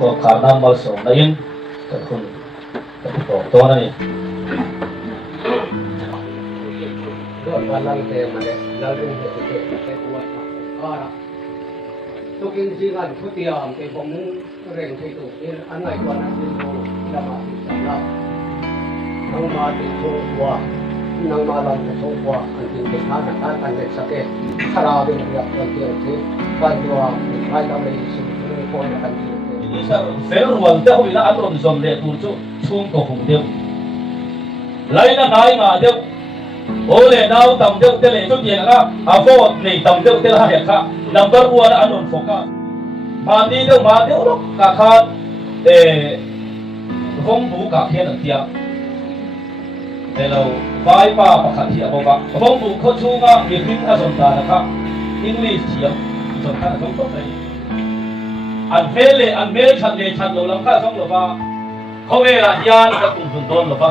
to karna mal so na in ka khun ka to na ni Walang tema de lalung ke kuat ara tukin singan putiam ke bomu reng itu anai kuana itu lama sana nang mati semua nang malam semua anjing ke sana kan ke sakit kharabe dia ke pandua mai lam le su ko na kan ini sa fer wal ta hu ila atron zom le tu chu chung ko hum deu lai na nai nga deu ole nau tam deu te le chu tiang a avo nei tam deu te la he kha number 1 anon foka ma deu ro ka kha vong bu ka khen an tia te lo vai pa pa kha thia bo ba vong bu kho chu nga mi kin a som ta na kha english thiam som ta som to nei an vele an mel chat lo lam kha som lo ba kho ve la hian ka kum thun don lo ba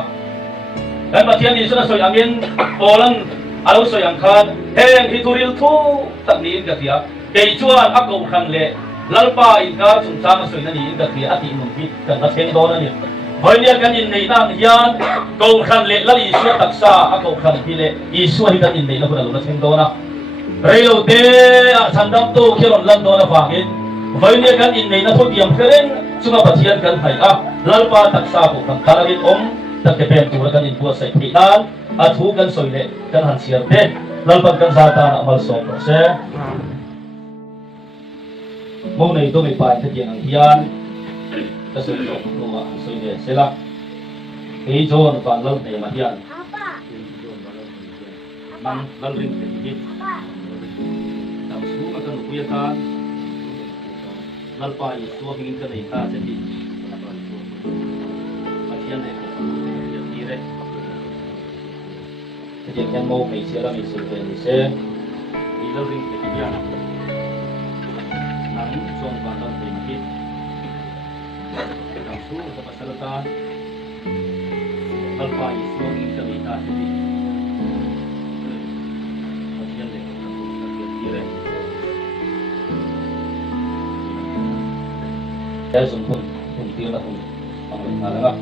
dan matian ni suna soy angin polang alo soy angkan heng hituril thu tak ni in ka tia ke chuan ako khan le lalpa in ka chung chang soy na ni in ka tia ati mun hit kan na theng do na ni hoinia kan in nei nang hian ko khan le lali su taksa ako khan hi le I su hi kan in nei na huna lo na theng do na reilo te a chandam tu khiron lan do na wangin hoinia kan in nei na thu tiam khren chunga pathian kan thai a lalpa taksa ko khan kalagin tak kepen tu kan in buat sai pian athu kan soile kan han siar te lalpan kan sata na amal so se mo nei to mi pai thaki ang hian ka so so no soile sela ei jon pan lal nei ma hian man lal ring te hi tam su ka kan kuya kan lalpa I so hingin kan ei ka se ti patian nei jadi yang mau mengisyarat misalnya ini se, bila ring ketiga, namun soal pandang tinggi, langsung ke masyarakat, tanpa isu kita ini, bagian dari kita kira, ya sumpun, puntir lah pun, panggil lah.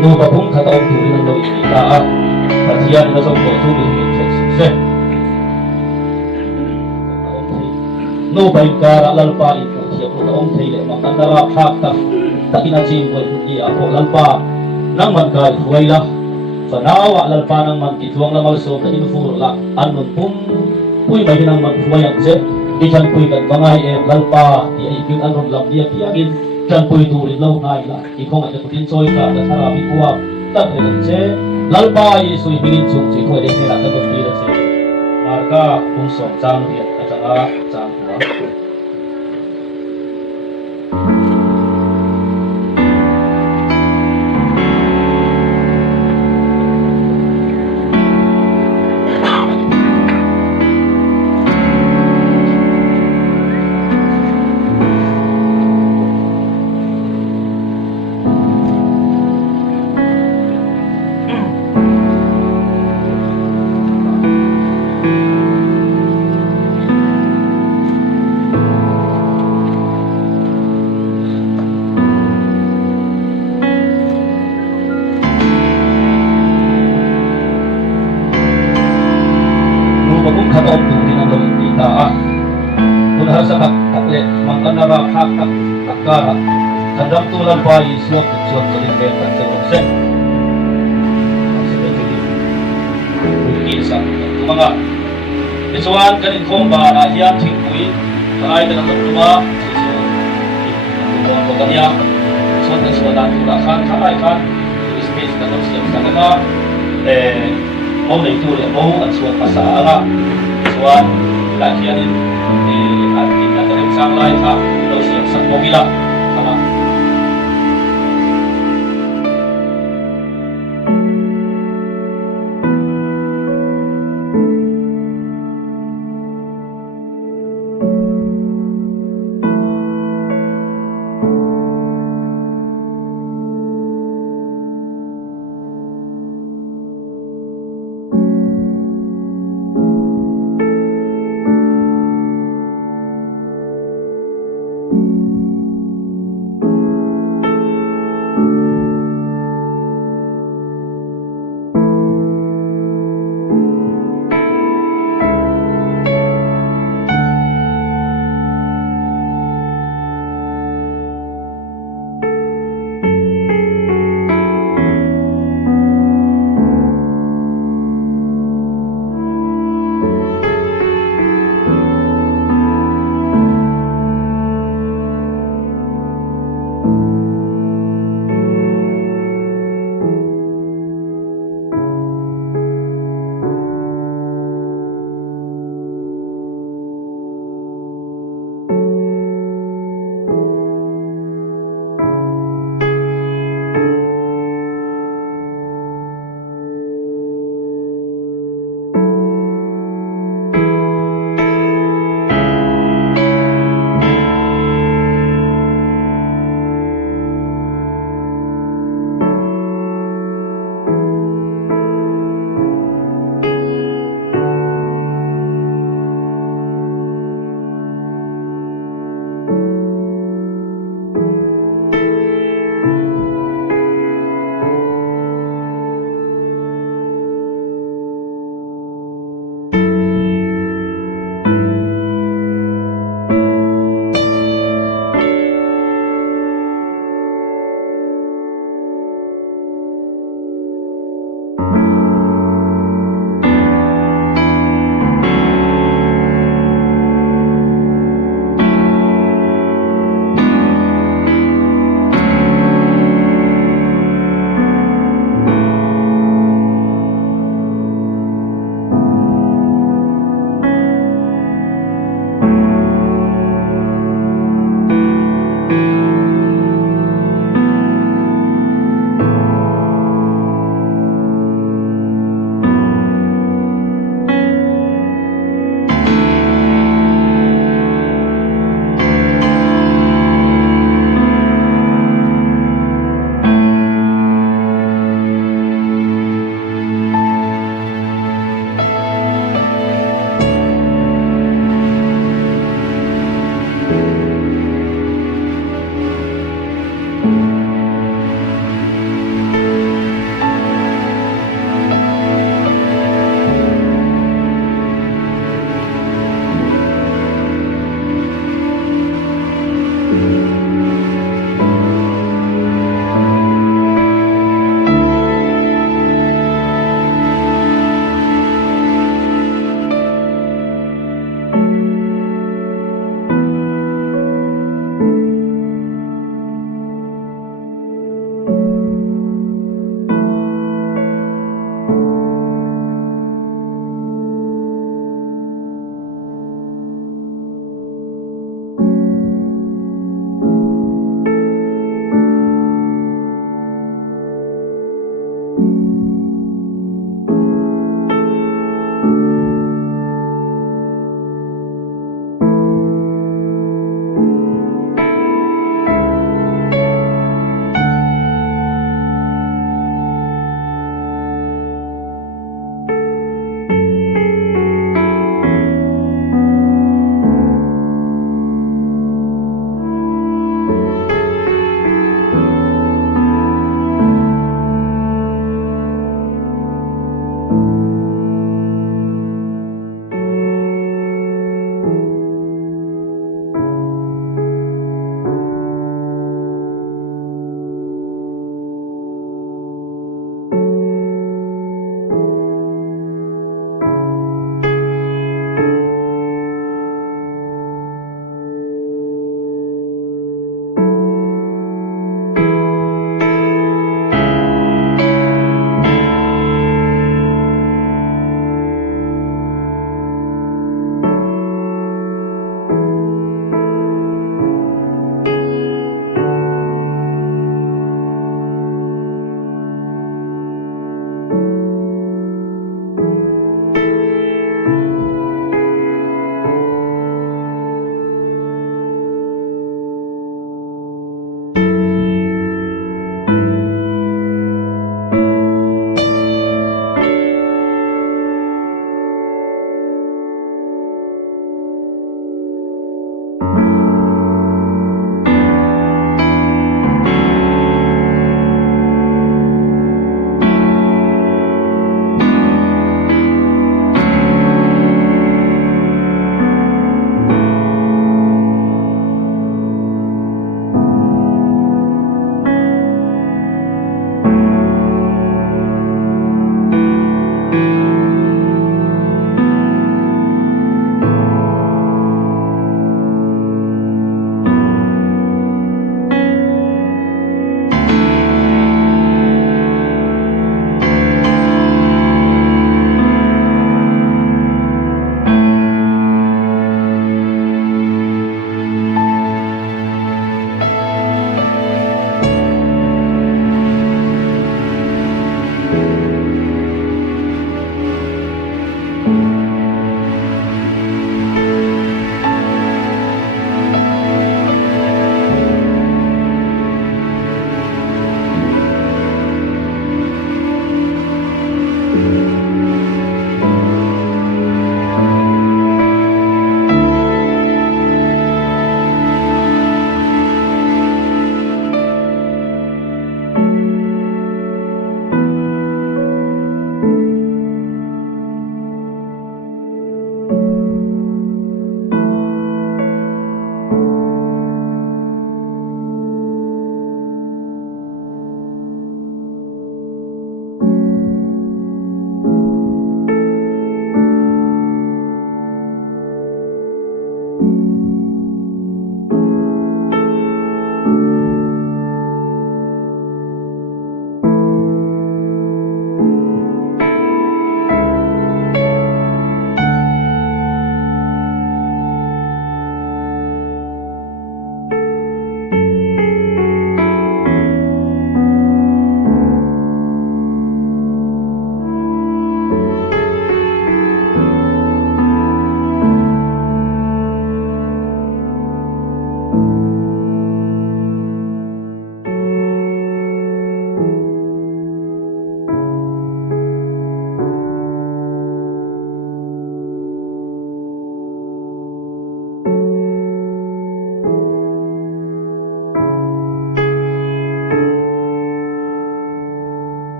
No babung kata om turi nang doi kita pasian na som ko tu bi ke se no bai kara lalpa itu siap ko om thei le ma andara phak ta ina chi ko I apo lalpa nang man kai huaila sanawa lalpa nang man ki thuang la mal so ta in fur la anun pum pui bai nang man huayang se ikan pui kan bangai lalpa ti ai king anun lam dia piagin kan pui tu rin lâu ngày là thì không phải là tin soi cả là thara bị qua tất cả những chế lalpa I soi bingin chung chỉ thôi đến là các công ty là chế marka cũng sống trang hiện ở trang của kata om tu ni nang doi kita punah sa kakle mangkanara hak kakara kadam tu lalpa I suap suap jadi bekan terus sa mga isuan kanin komba na hiyan tingkui kaay na nagtuma siso kanya suan ng suan natin kan kaay kan space na nang siyam sa kama mo na ito mo at suan pasaala isuan lakiyanin at kinakarim sa life ha daw siyam sa mogila